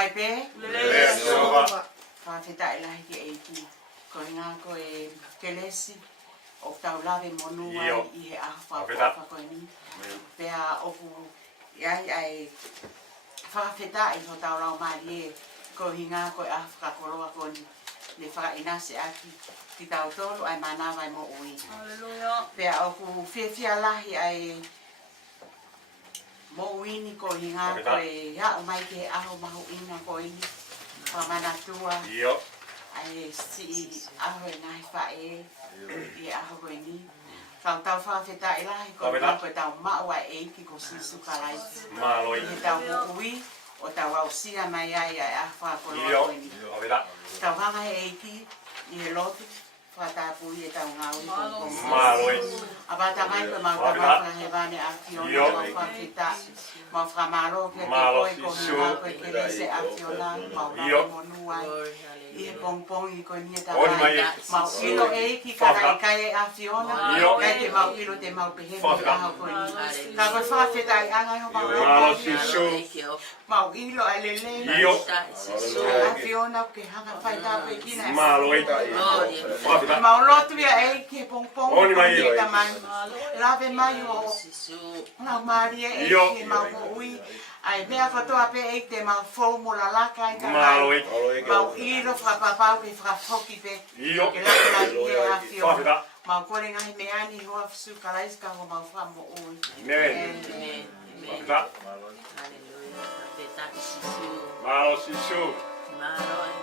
mai pe. Whawhetai lahi ki eiki. Ko ngā koe kelesi. O tau lawe monu ai I he aho whawhawha koe ni. Pea oku iai ai whawhetai ho tau lau maari e. Ko hinga koe aho whakakoroa koe ni. Le whakainase aki ki tau tolu ai manawa mo ui. Pea oku whiawhia lahi ai mo ui ni ko hinga koe hao mai ke aho mahu ina koe ni. Whamanatua. Ai si aho e ngahi whae. I aho koe ni. Tau whawhetai lahi ko hinga koe tau maua e ki ko sisu kalai. I tau mo ui. O tau au sia mai ai a whakoroa koe ni. Tau hanga he eiki I he lotu. Whatapu I e tau ngāui kongkongi. Abata mai koe mau tamai Vahevahe a Fiona mau whawheta. Mau whamaro ke te koe ko hinga koe ke lese a Fiona. Mau rau monu ai. I he pongpongi koe ni e tamai. Mau ilo eiki kara I kai a Fiona. Kai te mau ilo te mau pehemi aho koe ni. Ka koe whawheta I angai ho mau rau mau ilo a lele. A Fiona ke hanga whaita koe kina. Mau lotu ia eiki he pongpongi koe ni e tamai. Lawe mai o nau maari e eiki mau ui. Ai mea katoa pe eiki te mau fomo la laka I tamai. Mau ilo whapapau ke whafoki pe. Ke lawe mai e a Fiona. Mau kore ngahi meani hoa fisu kalaiska ho mau whamo ui. Amen. Malo sisu.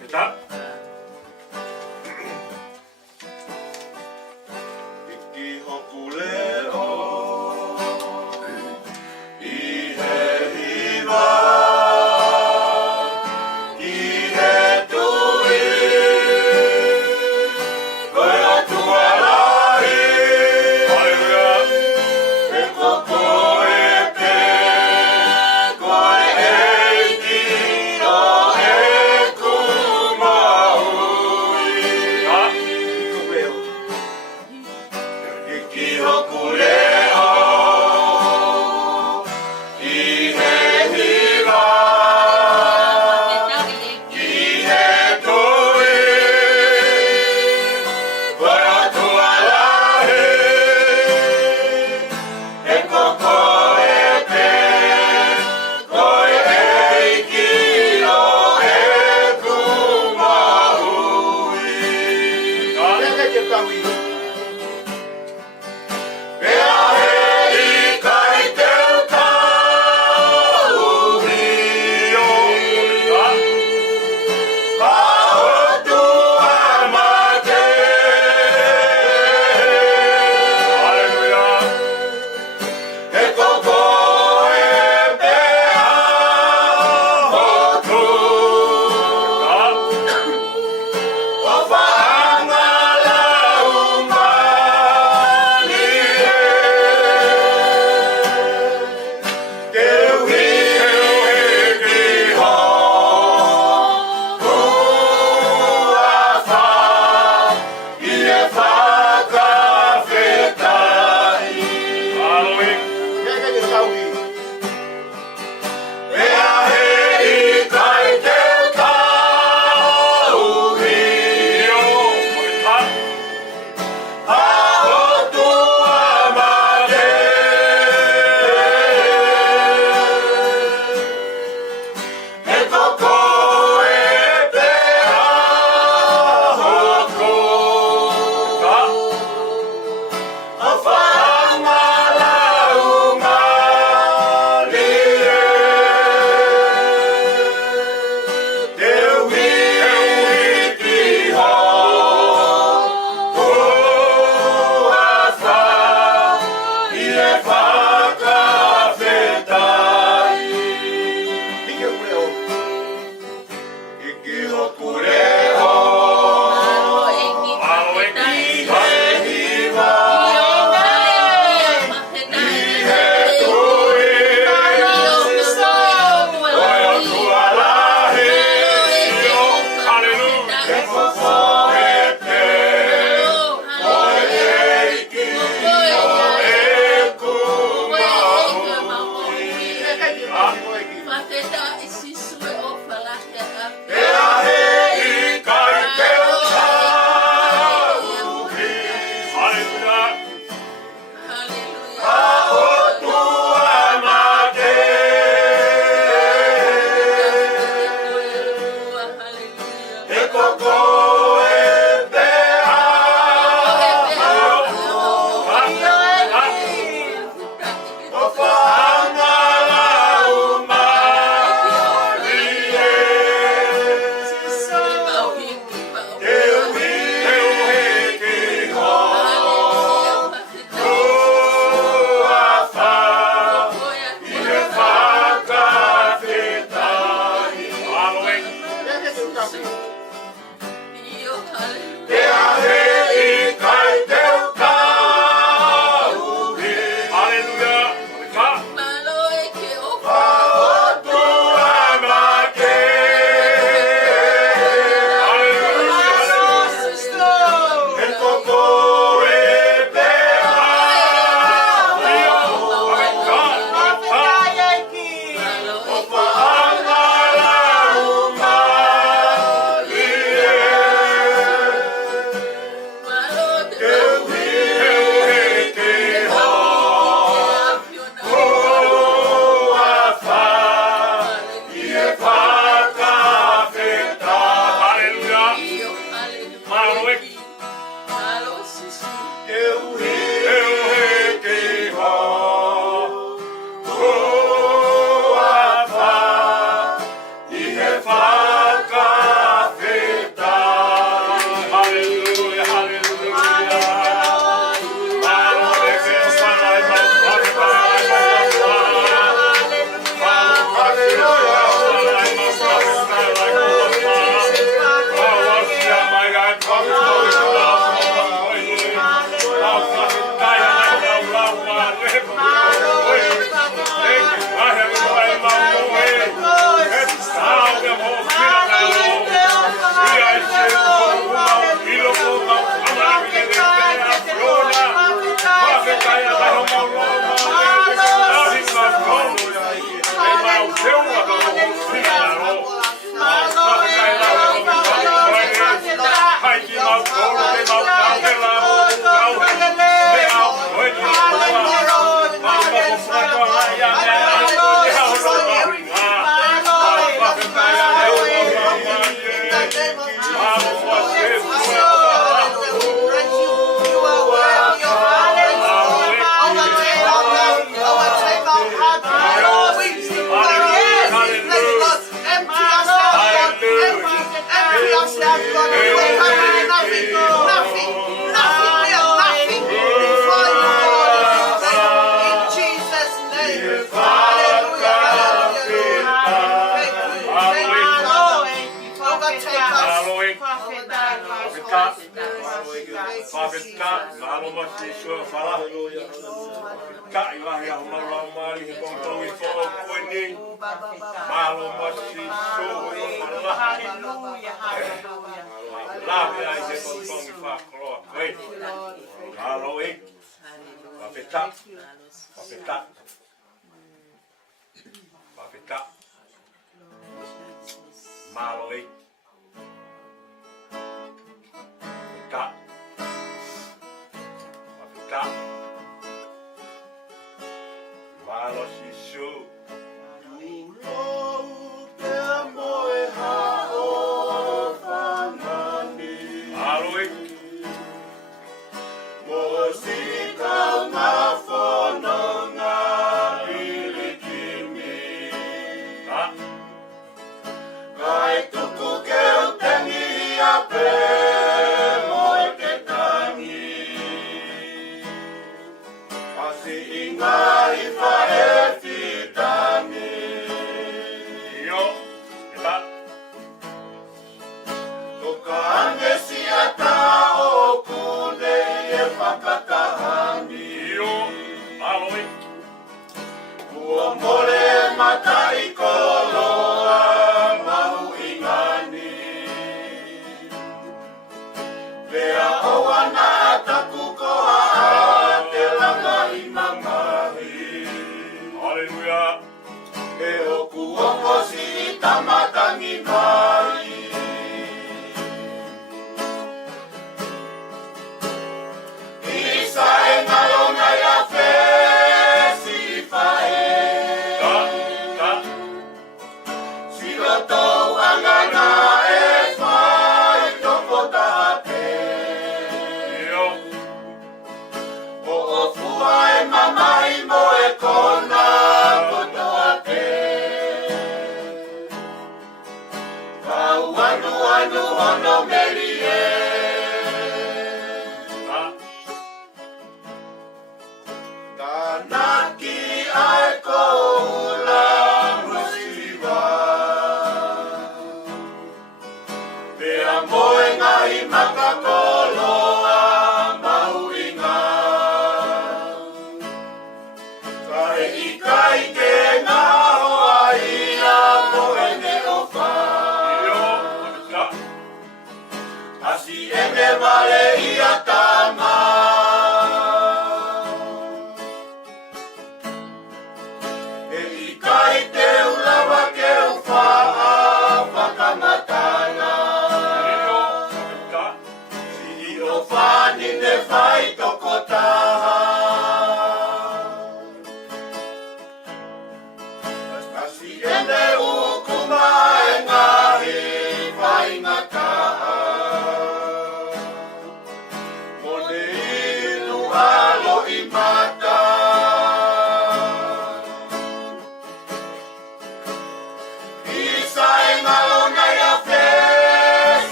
Kita. Iki hokuleo. Ihe hiva. Ihe tui. Koe tua lahi. Hallelujah. E koko e pe. Koe eiki no e kuma.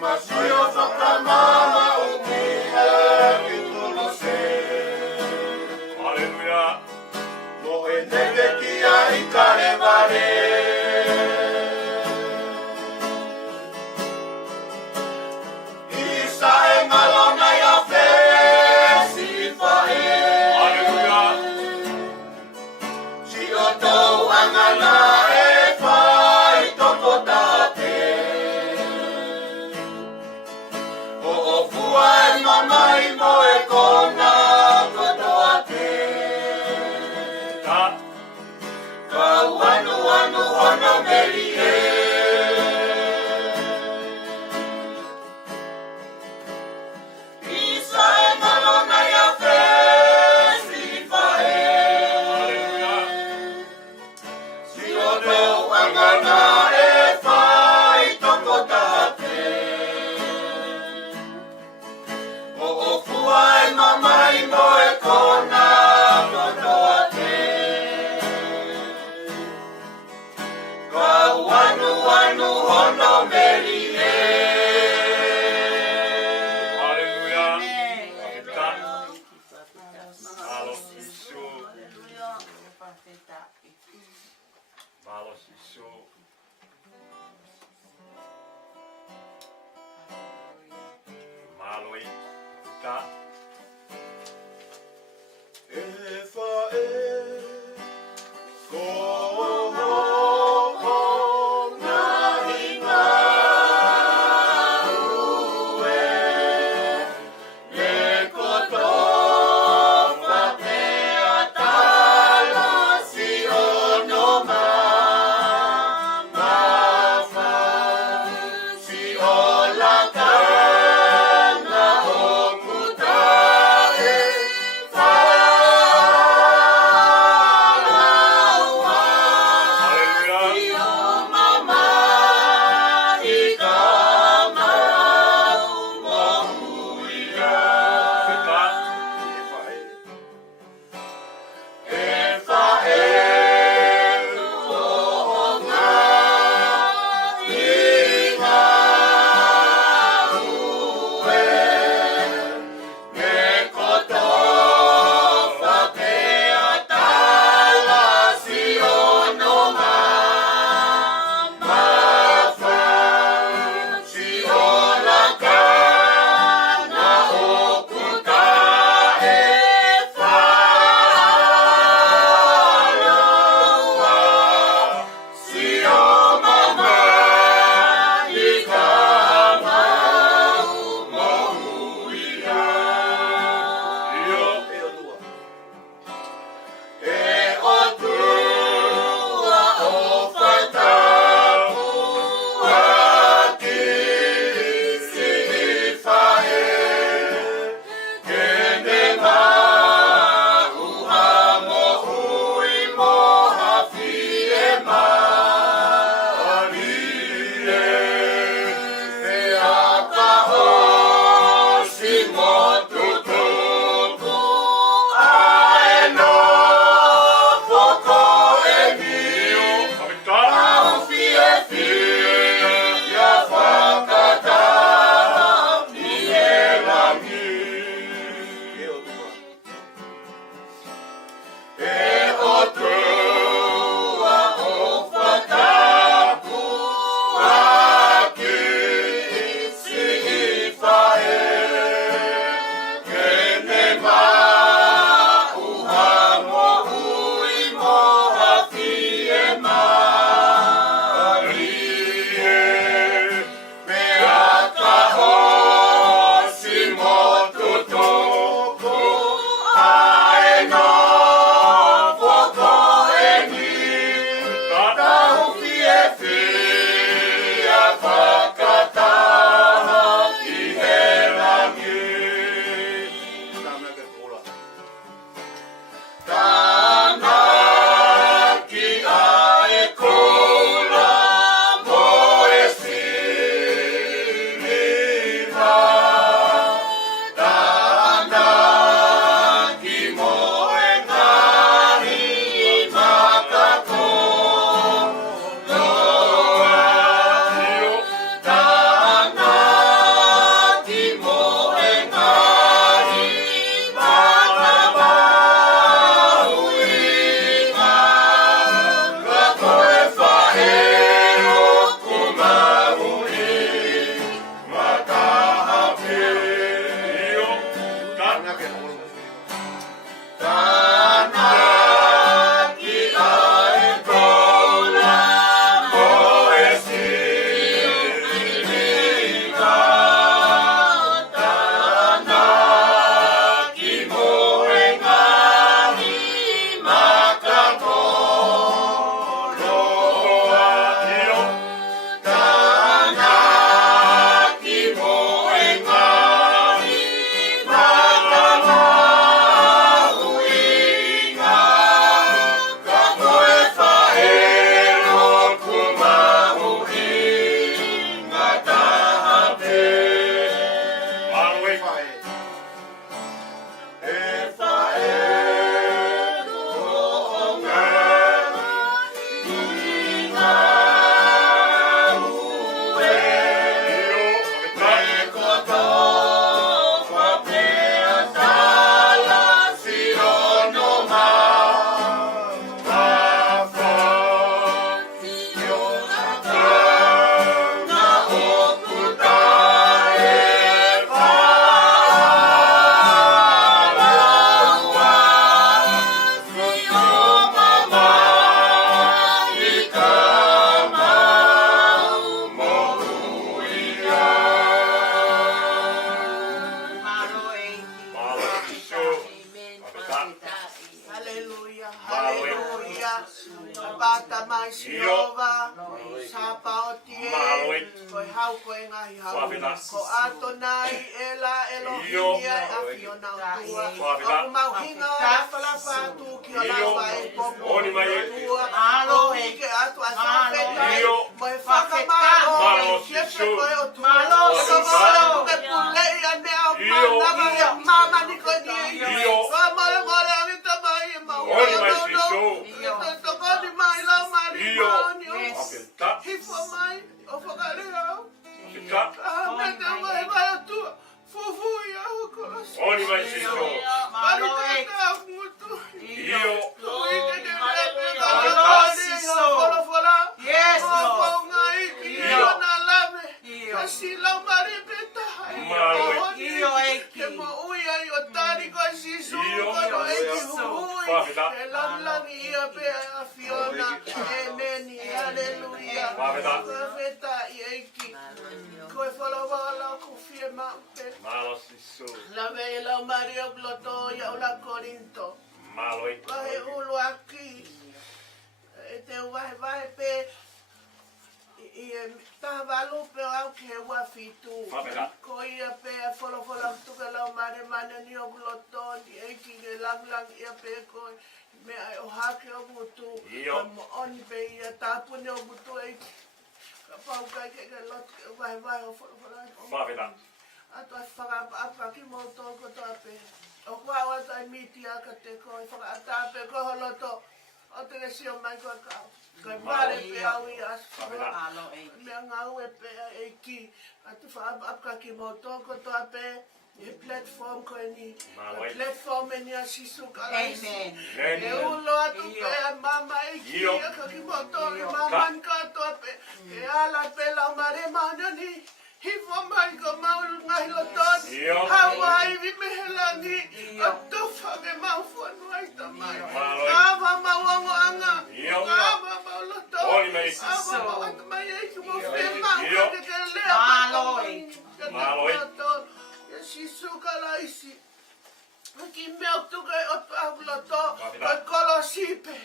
Masio whakamama umihe i tulu se. Aleluia. Mo e neve kia i kare vare. Isa e malona ia fe si fae. Aleluia. Si o tou angana e fai toko tate. O fua e mamai mo e kona kotoa te. Kau anu anu ono meri e. Isa e malona ia fe si fae. Si o tau angana e fai toko tate. O fua e mamai mo e kona kotoa te. Kau anu anu ono meri e. Aleluia. Malos isu. Malos isu. Maloi ka. Efa e. ko ato nai ela Elohimia a fiona tua o mau hinga fala fatu ki ola vai pomo tua alo ke ato a sape tai mo faka malo siete ko o tua malo so me pule ya ne a mama ni ko ni mole mole ni to mai ma no to ko di mai la mari Hifamai, ofogaleo. Mete vai tu. Fufu ya hukolas. Oni vai siso. Marita muito. Io. Fola fola. Yes, Lord. Io na lave. Kasi la maripeta. Io que mo uia yo tari ko siso ko lang ia pe a Fiona. Amen. Hallelujah. Profeta ieki. Ko fola ko firma. Malo siso. La vela Mario Gloto ya ula Corinto. Malo e. Vai ulu aqui. Te vai pe Tapaevalu pe au ke wa fitu. Ko ia pe fola tu ke la mare mane ni o Gloto di eki ke lang ia pe ko me o hake o mutu. Mo on pe ia tapu ni o mutu eki. Kapau kai ke lot vai o fola. Ato whaka ki mo tōko tāpe. O kua awa tai miti aka te koe whakaatāpe ko holoto. O te resio mai koe kau. Koe mare pe au i asu. Mea ngau e pe e ki. Ato whaka ki mo tōko tāpe. E platform koe ni. Platform e ni a sisu kalaisi. E ulo atu pe a mama e ki. Aka ki mo tōre maman katoape. E ala pe lau mare mana ni. Hivo mai ko maulu ngai loton. Hawaii vi mehelangi. Atofa me mau fuanu ai tamai. Kava mauango anga. Kava mau loton. Kava mau atamai eiki mo fema. Kake ke lea. Maloi. Sisu kalaisi. Ki meu tuke otu au loto. Koi kolosipe.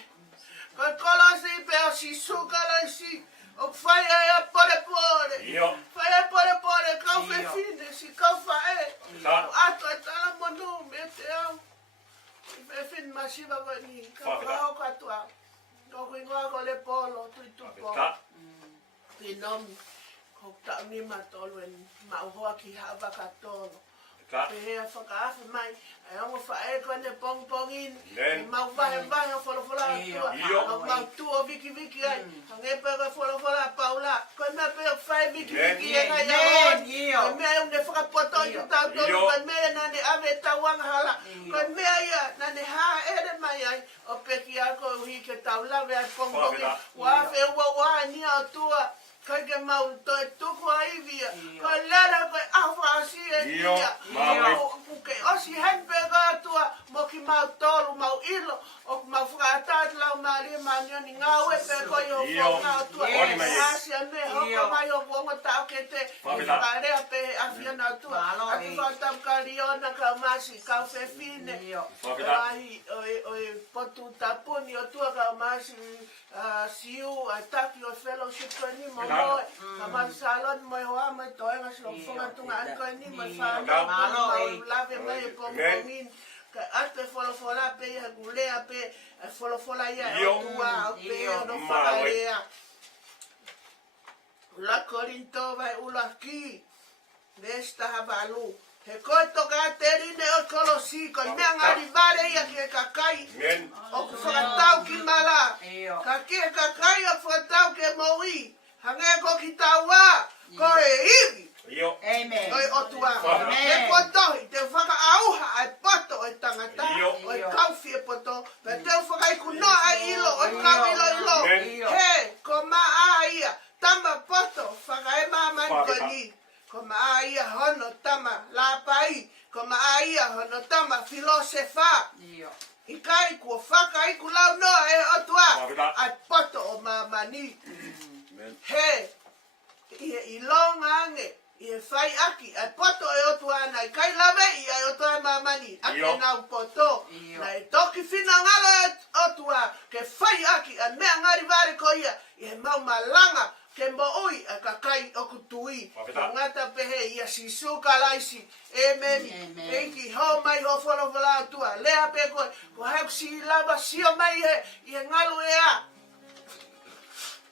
Koi kolosipe o sisu kalaisi. O fai a pore. Fai a pore, kau fe fine, si kau fae. Ato e tala monu, me te au. Me fin masiva koe ni, kau kau katua. Kau kuingoa ko Lepolo, tui tupo. Pinomi, kau tau ni matolu en mauhoa ki hava katolo. Pehea Vakaahi mai, ai ongo fae kone pongpongin, mau Vahevahe o folofola atua, mau tuo viki ai, hangepe ko folofola paula, koe mea pe fae viki e ngai aon, koe mea unge whakapoto i tau tolu, koe mea nane ave tauanga hala, koe mea ia nane haa ere mai ai, o peki ako uhi ke tau lawe ai pongpongin, wafe ua nia o tua, koe ke mau to e tuku aivia, koe lera koe awha asi e nia, ke osi henpe katua, mo ki mau tolu, mau ilo, o mau whakaatāt lau maria manioni, ngau e pe koe o whakatua, asi a me, hoko mai o wonga tau ke te, whakarea pe awhiana atua, atu whatam ka Liona ka masi, kau whewhine, wahi o e potu tapuni o tua ka masi, siu, a Taki o fellowship koe ni mo moe, ka masi Saloni mo e hoa mai toenga si o whangatunga an koe ni mo whanau, lave mai e pongpongin, ka ate folofola pe ia gulea pe, folofola ia e o tua o pe no whakarea. Ula Corinto vai ula ki, nesta Tapaevalu. He koe toka terine o kolosi, koe mea ngari vare ia ki e kakai, o ku whakatau ki mala, ka ki e kakai o whakatau ke moui, hange ko ki taua, koe iwi. Amen. Oi otua. He potohi, te whaka auha ai poto o tangata, o kauwhi e poto, pe te whakaiku no ai ilo, o kau ilo. He, ko maa ia, tama poto, whaka e mamani ko ni. Ko maa ia hono tama lapai, ko maa ia hono tama filosefa. I kai kua whaka iku lau noa e otua, ai poto o mamani. He, i longa ange, i e whai aki, ai poto e otua ana, i kai lawe i ai otua e mamani, ake nau poto. Na e toki whina ngalo e otua, ke whai aki, ai mea ngari vare ko ia, i e mau malanga, ke mo ui a ka kai o kutui ngata pehe ia sisu kalaisi amen eki ho mai ho folo fola tua lea pe ko ha si lava sio mai e ngalu ea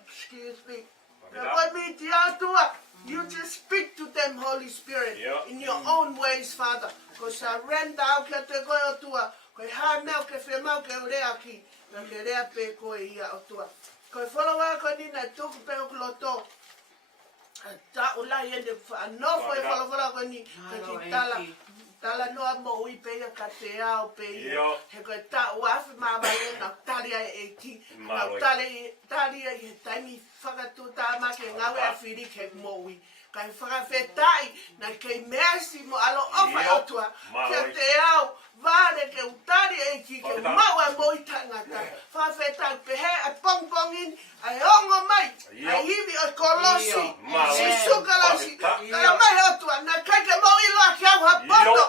excuse me let me tua you just speak to them Holy Spirit in your own ways Father ko surrender au ke te ko tua ko ha me ke fe mau ke lea ki na ke lea pe ko ia o tua ko follow ko ni na tu pe o loto ta ula ye de no foi follow ko ni ka tala no mo i pe ka te ao pe he ko ta wa fa ma ba ye na talia e ki na talia ye tani faga tu ta ma ke ngawe a firi ke mo wi kai faga fetai na ke merci mo alo ofa o tua ke te ao vale ke utari e ki ke maua mo i tangata fa fetai pe he a pongpongin ai ongo mai ai hivi o kolosi si sukalasi kala mai o tua na kai ke mo ilo aki au ha poto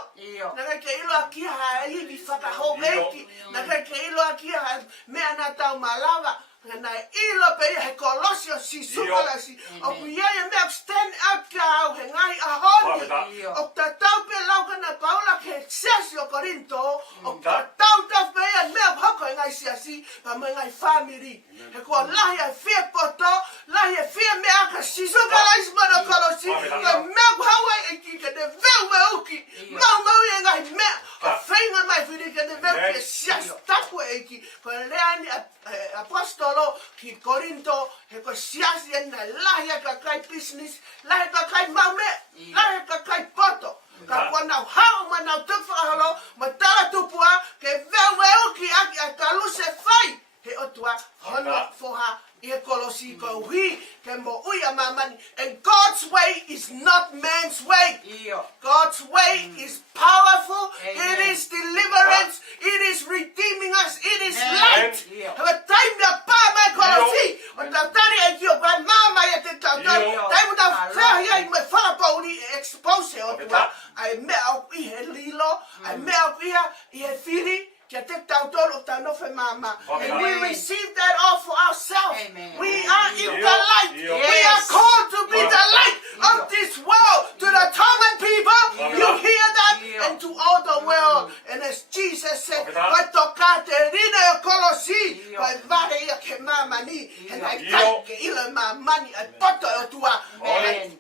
na kai ke ilo aki ha hivi faka ho meiki na kai ke ilo aki ha mea na tau malava na ilo pe he kolosio si sukalasi o kuia me stand up ka au he ngai a honi o ta tau pe lau kana paula ke sesio korinto o ta tau pe me hoko ngai siasi pa me ngai family he ko lahi a fie poto lahi a fie me aka si sukalasi mo kolosi me hawa e ki ke de veu me uki mau ye ngai me o feinga mai fili ke de veu ke siasi tapu e ki ko leani apostolo ki Corinto he ko siasi na lahi ka kai business lahi ka kai mame lahi ka kai poto ka kona hau mana tufa halo matala tupua ke veu ki aki akaluse fai he otua hono foha e kolosi ko hui ke mo uia mamani and God's way is not man's way. God's way is powerful. It is deliverance. It is redeeming us. It is light. Have time ya pa me kolosi o ta tari e ki o pa mama ya te ta time da fa ya me fa pa uni expose o tua ai me au I he lilo ai me au I he fili and we receive that all for ourselves. Amen. We are in the light. Yes. We are called to be the light of this world to the common people. You hear that? And to all the world. And as Jesus said, and I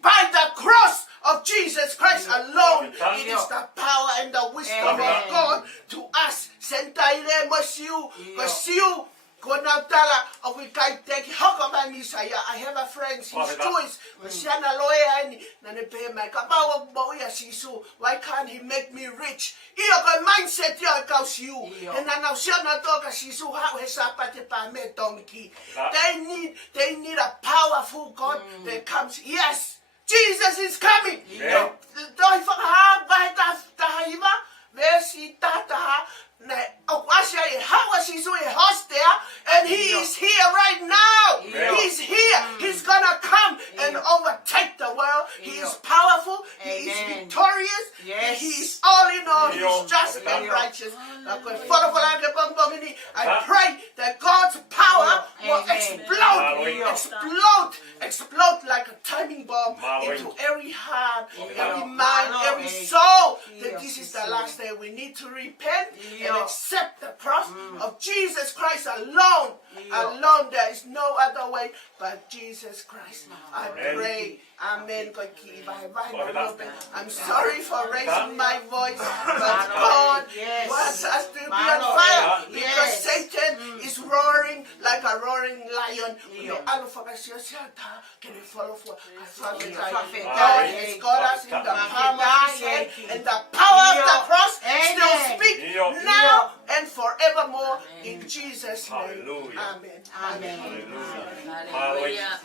by the cross of Jesus Christ alone, it is the power and the wisdom of God to us. Sentaire mosiu, mosiu, konatala, of we can take Hokamani Saya. I have a friend, he's Jewish, Mosiana Loya, and they pay my Kabawa Boya Sisu. Why can't he make me rich? Your mindset, your cows you, and I now shall not talk as Sisu, how his apathy Tomiki. They need a powerful God that comes. Yes, Jesus is coming. Don't and he is here right now. He's here. He's gonna come and overtake the world. He is powerful. He is victorious. He is all in all. He is just and righteous. I pray that God's power will explode like a timing bomb into every heart, every mind, every soul. That this is the last day. We need to repent and accept the cross of Jesus Christ alone. Alone, there is no other way but Jesus Christ. I pray. Amen. I'm sorry for raising my voice, but God wants us to be on fire because Satan is roaring like a roaring lion. God has got us in the palm of his hand, and the power of the cross still speak now and forevermore in Jesus' name. Amen. Amen. Hallelujah.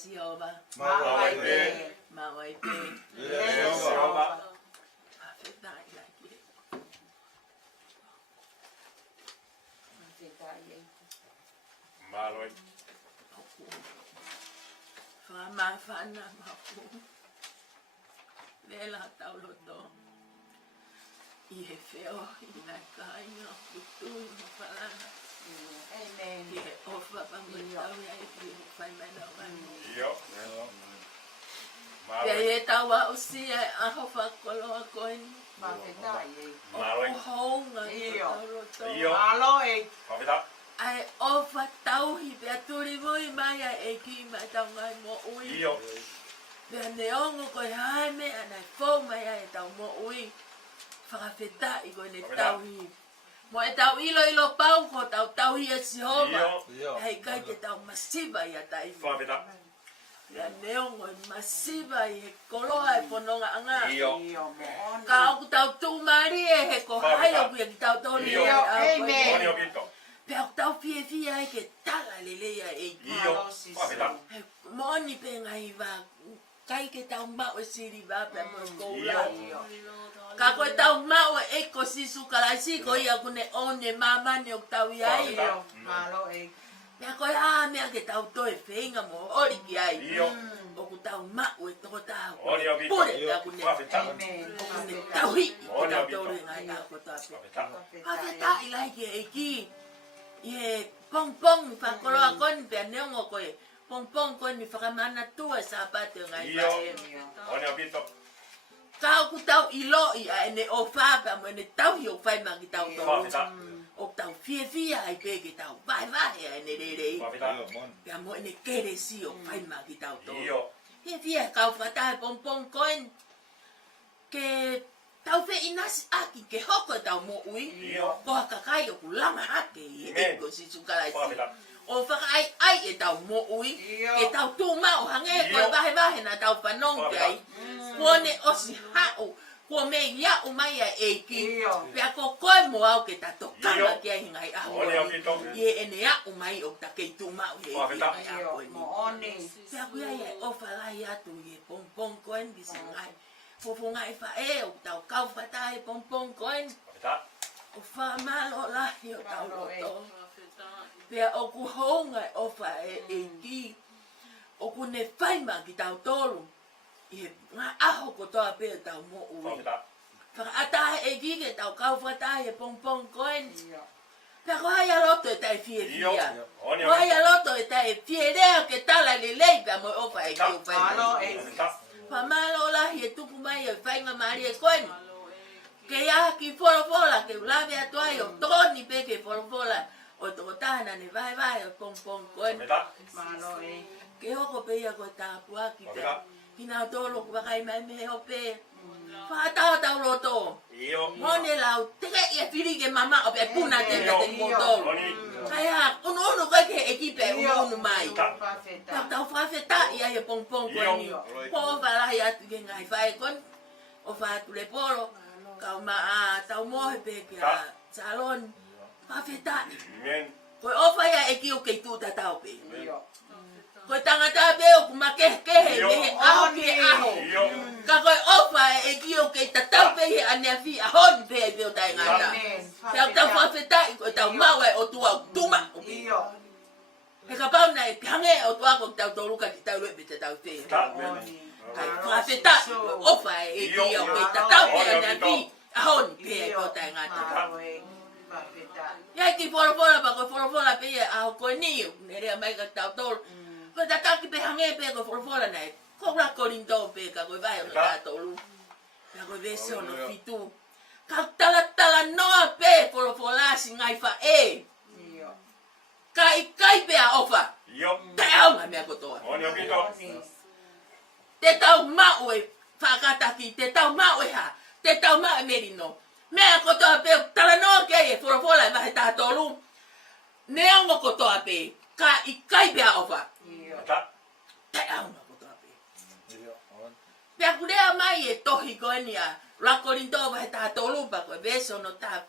Siova. Vahevahe. Mawaipe. Siova. Whawhetai laki. Maloi. Whamawhana mapu. Lela tauloto. I he wheo I nai kāinga kutui mo whalana. Amen. I he ofa pamatau ia I he whaimana wani. Io. Pia Maloi. e taua o si e aho whakoloa koini. Vahevahe. Maloi. O hounga I Io. tauloto. Io. Maloi. Whawhita. Ai ofa tauhi pia turi mui mai a e ki mai tau ngai mo ui. Io. Pia neongo koe haime anai fau mai a e tau mo ui. Whakawheta I koe ne tauhi. Mo e tau ilo pau ko tau tauhi e si homa. Io. Hei kai ke tau masiva I a taihi. Whawhita. Pia neongo e masiva I he koloa e pononga anga. Io. Io mo. Ka au tau tūmari e he ko hai au ki tau tōni. Io. Amen. Oni o pito. Pia tau fie ai ke tala lelea e ki. Io. Whawhita. Moni pe ngai va kai ke tau mau e siri va pe mo ko Io. la. Ka ko tau mau e ko sisu kala si ko ia kune one mama ni o tau ai. Io. Maloi. Pia ko a me ke tau to e feinga mo ori ki ai. Io. O ku tau mau e to tau. Oni o pito. Pure ka kune. Whawhita. Amen. Kune tau hi. Oni o Tau pito. to ngai ka ko ta. Whawhita. Ave ta I lai ke e ki. Ye pong pong fa koloa kon pe neongo ko e. Pong pong kon mi whakamana tua sa pate ngai Io. pae. Oni o pito. Kau ku tau ilo I a ene o whaka mo ene tau hi o whai mangi tau tau. Whawhita. O tau fia ai peke tau. Vahevahe a ene rerei. Whawhita. Pea mo ene kere si o whai mangi tau tau. Io. Fia kau whatahe pong pong koen. Ke tau whe inasi aki ke hoko tau mo ui. Io. Ko hakakai o ku lama hake I Amen. eko si sukalai si. Whawhita. O whaka ai e tau mo ui. Io. Ke tau tū mau hange Io. koe vahevahe na tau whanong ki ai. Kuone osi hao. Kua me ia o mai a eiki. Io. Pea ko koe mo au ke tato kanga Io. ki ai hingai aho. Oni o pito. Ie ene a o mai o ta kei tū mau he Whawhita. hingai Io. aho ni. Mo oni. Pea kui ai e o whalai atu i e pong pong koen ki se ngai. Fofo ngai wha e o tau kau whatai pong pong koen. Whawhita. O wha malo lahi o tau roto. Pea o ku hounga o wha e eiki. O ku ne whaima ki tau tolu. I ngā aho ko toa pēr tau mo ui. Whawhita. Whakaatahe e kike tau kau whatahe e pong pong koen. Io. Pea ko hai a loto e tai fie Io. fia. Oni Ko o hai pito. a loto e tai fie rea ke tala le lei pea mo ofa e kiu Malo whaima. e. Whawhita. Pamalo lahi e tuku mai e whainga maari e koen. Ke ia ki wholofola ke ulawe atuai o toni pe ke wholofola. O toko tahana ne vahevahe o pong pong koen. Whawhita. Malo e. Ke hoko pe ia koe tāpua ki pe. Whawhita. Kina o tōlo ku wakai mai me o pe. Whātao tau loto. Io. Mone lau, teke ia whiri ke mama o pe puna te te moto. Oni. Kai ha, unu kai ke ekipe unu mai. Vahevahe. Tau tau whawheta ia he pong pong koe ni. Po o whalahi atu ke ngai whae kon. O whātu Lepolo. Kau ma a Taumohe pe ki a Saloni. Whawheta. Amen. Koe o whaia e ki o kei tūta tau pe. Io. Koe tangata pe o kuma kehe mehe aho ke aho. Io. Ka koe ofa e ki o kei tatau pe he anea fi a honi pe e peo tai ngata. Amen. Pea tau whawheta i koe tau maua e o tua tuma. Io. He ka pauna e pihange o tua ko tau toluka ki tau lue pe te tau pe. Oni. Kai whawheta i koe ofa e ki o kei tatau pe anea fi a honi pe e peo tai ngata. Malo e. Vahevahe. Ia ki wholofola pa koe wholofola pe e aho koe ni o nerea mai ka tau tolu. Koe tataki pe hange pe koe wholofola nei. Ko rako rinto pe ka koe vai o na tātolu. Pea koe vese o no fitu. Ka tala noa pe wholofola si ngai wha e. Io. Kai pe a ofa. Io. Te au ngai mea kotoa. Oni o pito. Oni. Te tau mau e whakataki, te tau mau e ha. Te tau mau e merino. Mea kotoa pe tala noa ke e wholofola e mahe tātolu. Neongo kotoa pe. Kai pe a ofa. Io. Whawhita. Te au ngai kotoa pe. Pea kurea mai e tohi koe ni a rako rinto vahe tātolu pa koe veso no tā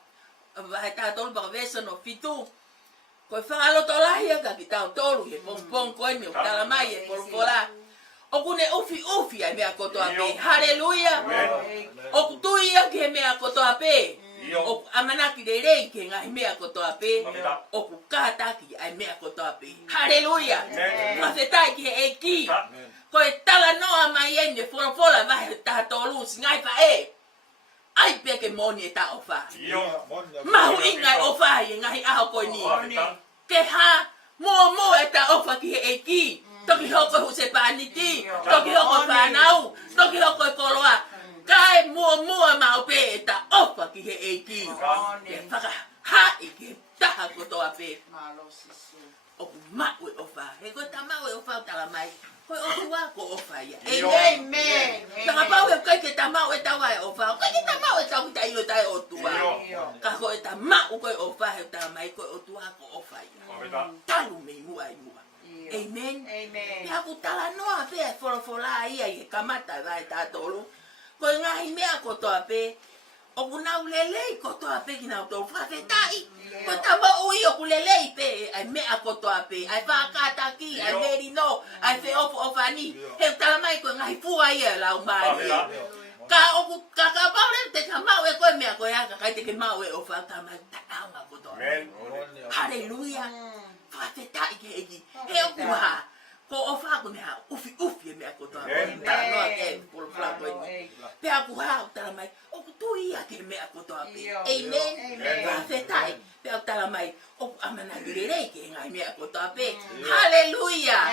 vahe tātolu pa koe veso no fitu Ko whakaloto lahia ka ki tau tolu he pong koe me o tala mai he polopola. O kune ufi ai mea kotoa pe. Haleluya. O kutui ia ke mea kotoa pe. O amanaki de rei ke ngai mea kotoa pe. O kukataki ai mea kotoa pe. Haleluya. Mafetai ki he eki. Ko e tala noa mai ene polopola vahe taha tolu si ngai pa e. Ai peke moni e ta ofa. Mahu ingai ofa e ngai aho koe ni. Ke ha mo e ta ofa ki he eki. Toki hoko huse paniti, toki hoko whanau, toki hoko e koloa. Kai mua mau pe e ta ofa ki he eiki. Ke whaka hai ke taha kotoa pe. Oku mau e ofa. He koe ta mau e ofa o tala mai. Koe oku wako ofa ia. Amen. Naka pau e kai ke ta mau e tawa e ofa. Kai ke ta mau e tau ki ta ilo tai otua. Ka koe ta mau koe ofa he tala mai koe otua ko ofa ia. Talu mei mua i mua. Amen. Pea ku tala noa pe e wholofola ia i he kamata vai tātolu. Ko e ngahi mea kotoa pe. O ku nau lelei kotoa pe ki nau tolu whawhetai. Ko tama ui o ku lelei pe ai mea kotoa pe. Ai whakataki, ai merino, ai wheofo ofani. He tala mai ko e ngahi fua ia lau maari. Ka oku kakapaure te ka mau e koe mea koe haka kai te ke mau e ofa tala mai takaunga kotoa. Hallelujah. Whawhetai ke eki. He oku ha. Ko ofa ko mea ufi e mea kotoa. Tala noa ke pulpula koe ni. Pea ku ha o tala mai. Oku tui ia ke mea kotoa pe. Amen. Whawhetai. Pea o tala mai. Oku amana girerei ke ngai mea kotoa pe. Hallelujah.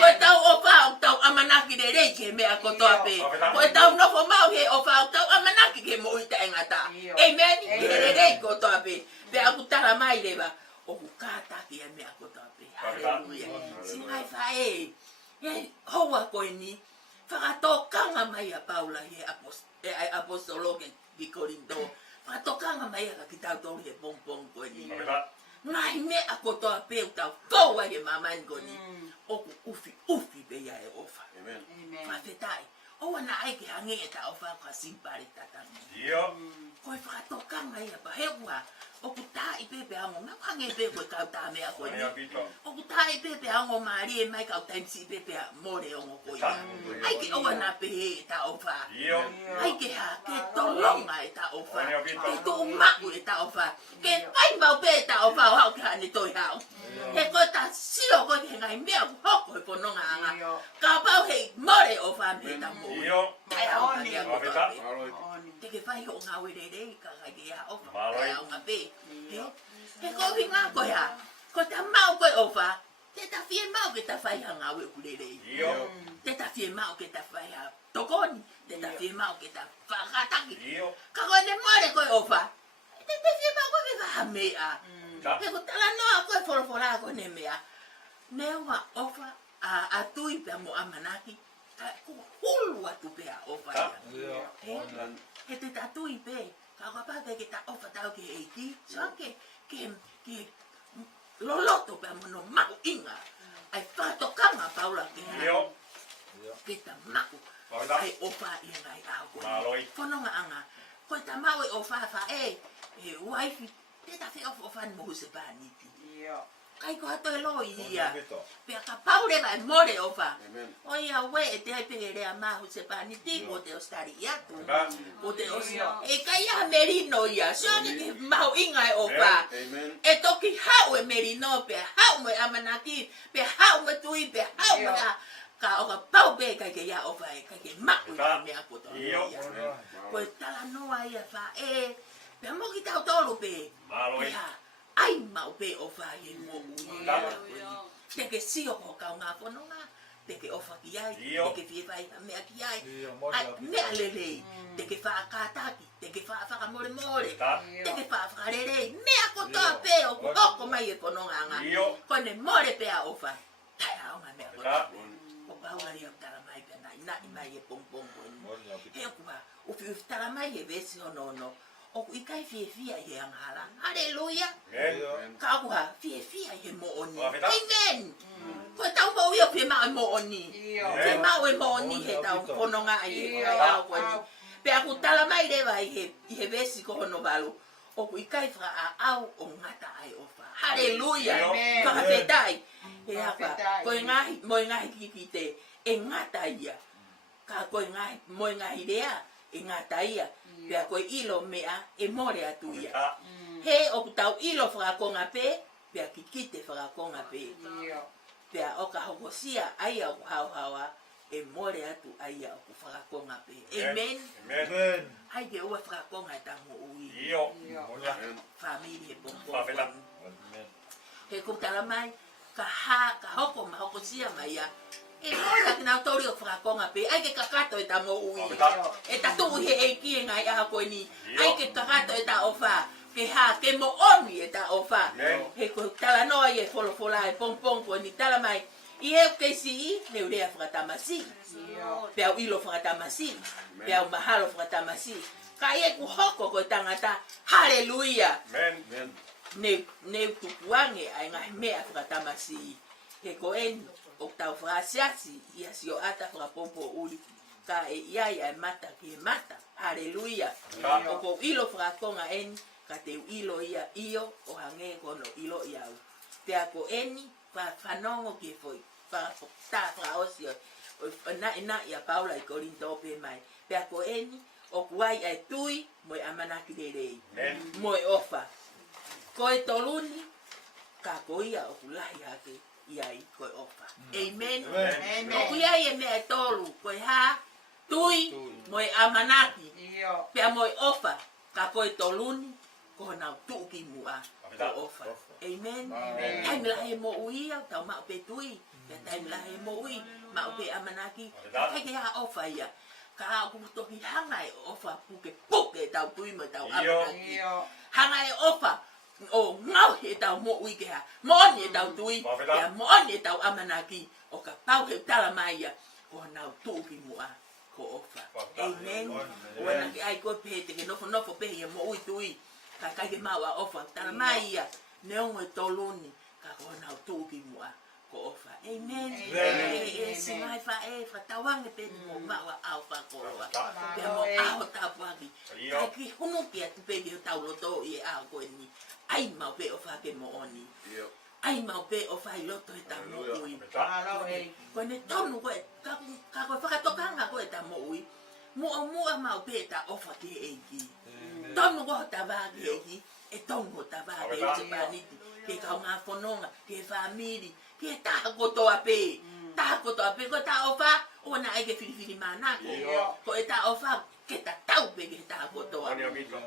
Koe tau ofa o tau amanaki girerei ke mea kotoa pe. Koe tau nofo mau he ofa o tau amanaki ke mo ita engata. Amen. Girerei kotoa pe. Pea ku tala mai lewa. Oku kātaki e mea kotoa pe. Hallelujah. Singai whae. He hoa koe ni. Whakatokanga mai a Paula he apostolo ke ki Korinto. Whakatokanga mai a ki tau tolu he pompong koe ni. Ngai mea kotoa pe u tau koua he mamani koe ni. Oku ufi pe ia e ofa. Whawhetai. Owa na ai ke hange e ta ofa ka simpare tatani. Koe whakatokanga ia pa heua. Oku tā i pepe ango, ngā hange pepe kau tā mea koe ni. Oku tā i pepe ango maari e mai kau taimsi pepe more ongo koe ni. Ai ke owa nā pehe e tā ofa. Ai ke ha, ke tolonga e tā ofa. Ke tō maku e tā ofa. Ke pai mau pe e tā ofa o hau ke hane toi hau. He koe tā siro koe ke ngai mea ku hoko e pononga anga. Ka pau hei more ofa me tā mo. Tai hau ka mea koe pe. Te ke whai o ngā wererei ka kai ke ha ofa. Tai hau ngā pe. He kohi ngā koe ha, ko ta mau koe ofa, te ta whie mau ke ta whai ha ngā weu kurerei. Te ta whie mau ke ta whai ha tokoni, te ta whie mau ke ta whakataki. Ka koe ne more koe ofa, te whie mau koe ke waha mea. He ko tala noa koe wholofora koe ne mea. Newa ofa a tui pia mo amanaki, ka hulu atu pia ofa ia. He te ta tui pe. Kau apa ke ta ofa tau ke eiki, soake ke loloto pe mono mau inga. Ai whatokanga Paula ke ha. Ke ta mau. Ai ofa i ngai au koe. Whanonga anga. Koe ta mau e ofa e waifi. Te ta whi ofa ni mohu se pāniti. Kai ko hato e loi ia. Pea ka paure vai more ofa. O ia we e te haipere rea mahu se pāniti. O te ostari iatu. O te ostari. E kai ia merino ia. Sione ke mahu inga e ofa. E toki hau e merino. Pea hau me amanaki. Pea hau me tui. Pea hau me a. Ka oka pau pe kai ke ia ofa e. Kai ke mahu i mea koto ia. Koe tala noa ia wha e. Pea moki tau tolu pe. Pea. Ai mau pe ofa i mo uia. Teke sio ko kau ngā whanonga. Teke ofa ki ai. Teke whie whai mea ki ai. Ai mea lelei. Teke whaakataki. Teke whakamore more. Teke whakarerei. Mea kotoa pe o oko mai e whanonga anga. Kone more pe a ofa. Tai aonga mea kotoa pe. O paula ria utara mai pe nai mai e pong. He okua. Ufi utara mai e vesi hono. Oku ikai fia he anghala. Hallelujah. Ka aku ha fia he mo oni. Amen. Ko tau mo ia fia ma mo oni. Fia ma mo oni he tau pononga ai. Pe aku tala mai le vai he vesi ko no balu. o ku ikai fra au o ngata ai ofa. Hallelujah. Whakapetai. He haka, koe ngahi, moe ngahi ki te e ngata ia. Ka koe ngahi, moe ngahi rea e ngata ia. Pea koe ilo mea e more atu ia. He o ku tau ilo whakakonga pe, pea ki kite whakakonga pe. Pea o ka hokosia aia o ku hauhawa, e more atu aia o ku whakakonga pe. Amen. Hai ke ua whakakonga e tamu ui. Famili he pongpong. He kutala mai, ka hoko ma hokosia mai ia. E kola ki nau tori o whakakonga pe, ai ke kakato e ta mo ui. E ta tuu he e kie ngai aha koe ni. Ai ke kakato e ta ofa, ke ha, ke mo oni e ta ofa. He ko tala noa i e wholofola e pongpong koe ni tala mai. I heu ke si i, leu rea whakatamasi. Pea ilo whakatamasi. Pea mahalo whakatamasi. Ka i e ku hoko koe tangata, hallelujah. Ne tupuange ai ngahi mea whakatamasi. He ko eni. O tau whakasiasi, ia si o ata whakapompo uri, ka e iai ai mata ki he mata. Hallelujah. O ko ilo whakakonga eni, ka te ilo ia io, o hange kono ilo iau. Pea ko eni, whanongo ki foi, whakapokta whakaosio, o na ia Paula i Korinto pe mai. Pea ko eni, o kuai ai tui, moe amanaki rei. Moe ofa. Koe toluni, ka ko ia o kulahi hake. Iai koe ofa. Amen. O kuiai e mea tolu, koe ha, tui, moe amanaki. Pea moe ofa, ka koe toluni, ko nau tuki mua, ko ofa. Amen. Taimila he mo uia, tau mao pe tui. Pea taimila he mo ui, mao pe amanaki. Kake ha ofa ia. Ka a kutoki hanga e ofa, puke tau tui mo tau amanaki. Hanga e ofa, o ngau he tau mo ui ke ha. Mooni e tau tui, ya mooni e tau amanaki. O ka pau he tala mai ia, ko nau tuki mua, ko ofa. Amen. Wana ke ai koe pehe te ke nofo pehe mo ui tui. Ka kai ke mau a ofa, tala mai ia. Neongo e toluni, ka ko nau tuki mua, ko ofa. Amen. E singai fa e, fa tawange pe mo mau a au fa koroa. Pea mo au tapuaki. Kai ki hunu ki atu pe ki tau loto i e au koe ni. Ai mau pe ofa ke mo oni. Ai mau pe ofa i loto e ta mo ui. Koe ne tonu koe, ka koe whakatokanga koe ta mo ui. Mua mau pe ta ofa ke eiki. Tonu koe ta vāki eiki, e tonu ta vāki e te pāniti. Ke kau ngā whanonga, ke whamiri, ke taha kotoa pe. Taha kotoa pe, koe ta ofa, o na ai ke whiriwhiri mānako. Koe ta ofa, ke ta tau pe ke taha kotoa.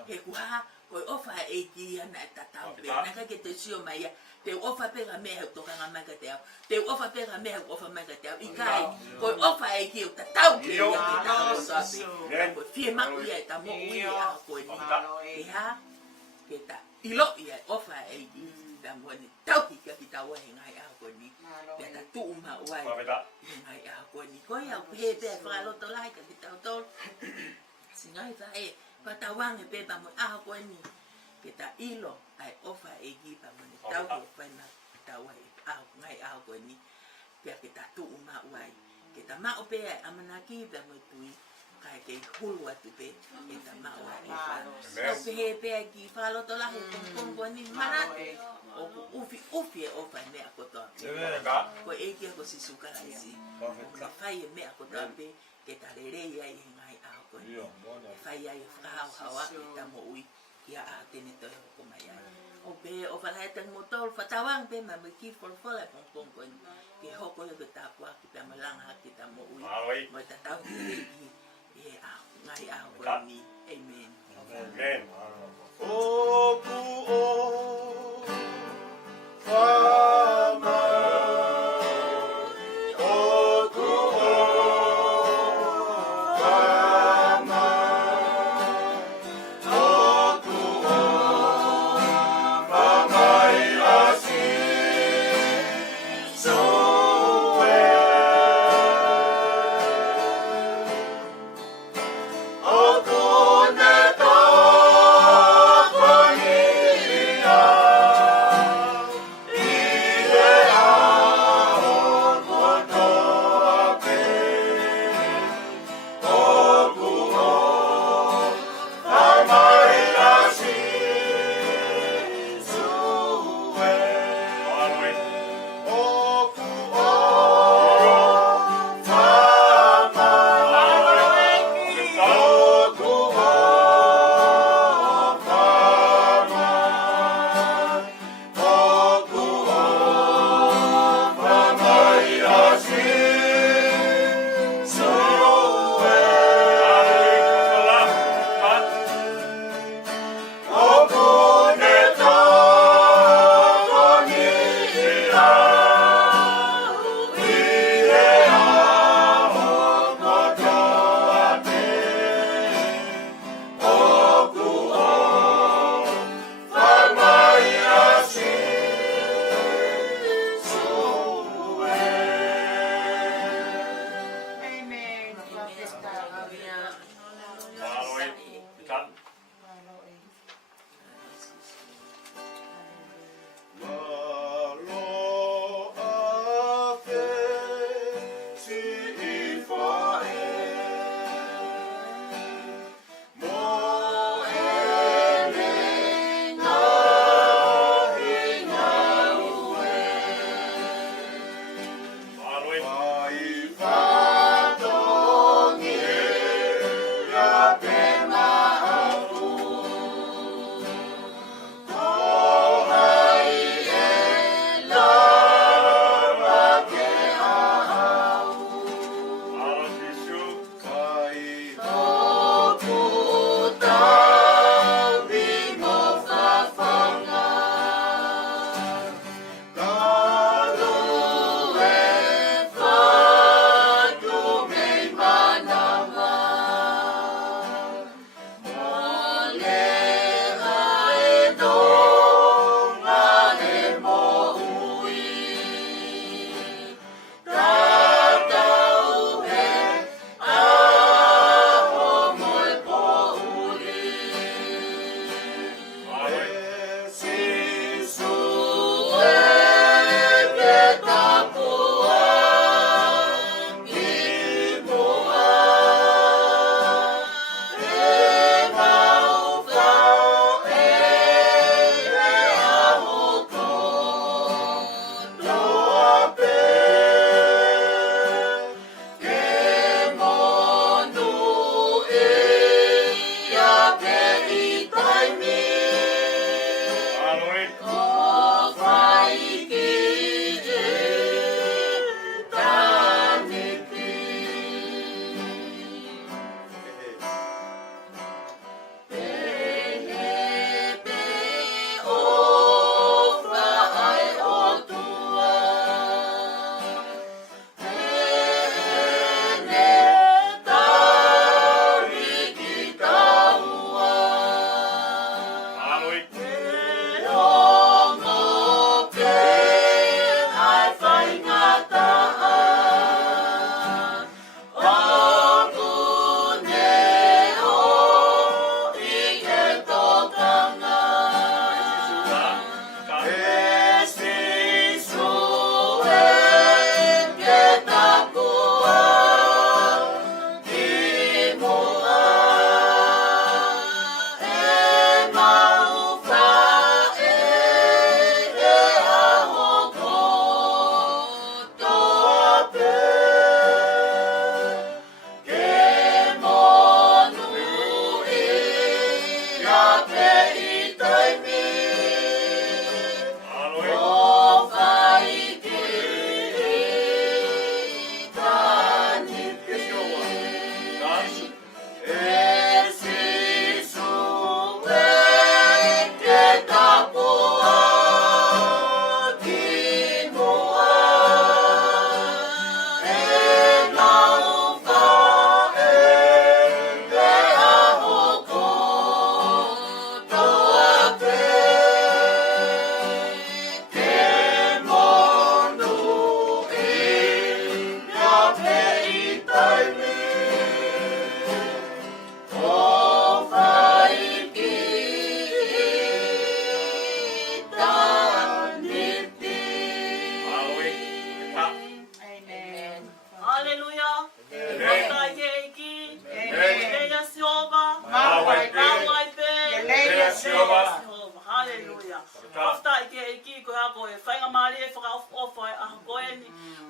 He kuha, koe ofa e ki ana e tatau pe. Naka ke te sio mai ia. Te ofa pe ka mea tokanga mai ka te au. Te ofa pe ka mea ofa mai ka te au. Ikai, koe ofa e ki o tatau ke ia ke taha kotoa pe. Koe fie maku ia e ta mo ui e a koe ni. Ke ha, ke ta ilo ia e ofa e ki. Pea mua ni tau ki kia ki taua he ngai a koe ni. Pea ta tuu ma uai he ngai a koe ni. Koe au he pea whakaloto lai ka ki tau tolu. Singai fa e. Patawange pe pa mo a koe ni. Ke ta ilo ai ofa e ki pa mo ni tau ko whaina tau ai ngai a koe ni. Pea ke ta tuu ma uai. Ke ta mao pe ai amanaki pa mo tui. Kai ke hulu atu pe. Ke ta mao ai ofa. Au pe he pe ai ki whaloto lahi kong koe ni manate. O ku ufi e ofa e mea kotoa pe. Ko e kia ko sisuka raisi. O ka whai e mea kotoa pe. Ke ta rerei ai he ngai a koe ni. Whai ai whakahauhawa e ta mo ui. Ia a tene toi hoko mai ai. O pe o whalai tang mo tolu whatawang pe ma me ki wholwhala pongpong koe ni. Ke hoko lego tāpua ki ta malanga haki ta mo ui. Mo ta tau ki rei e a ngai a koe ni. Amen. Amen. Oku o whama. Oku o whama. Oku o whamai asi. Sue. Oku ne tāwhani ia.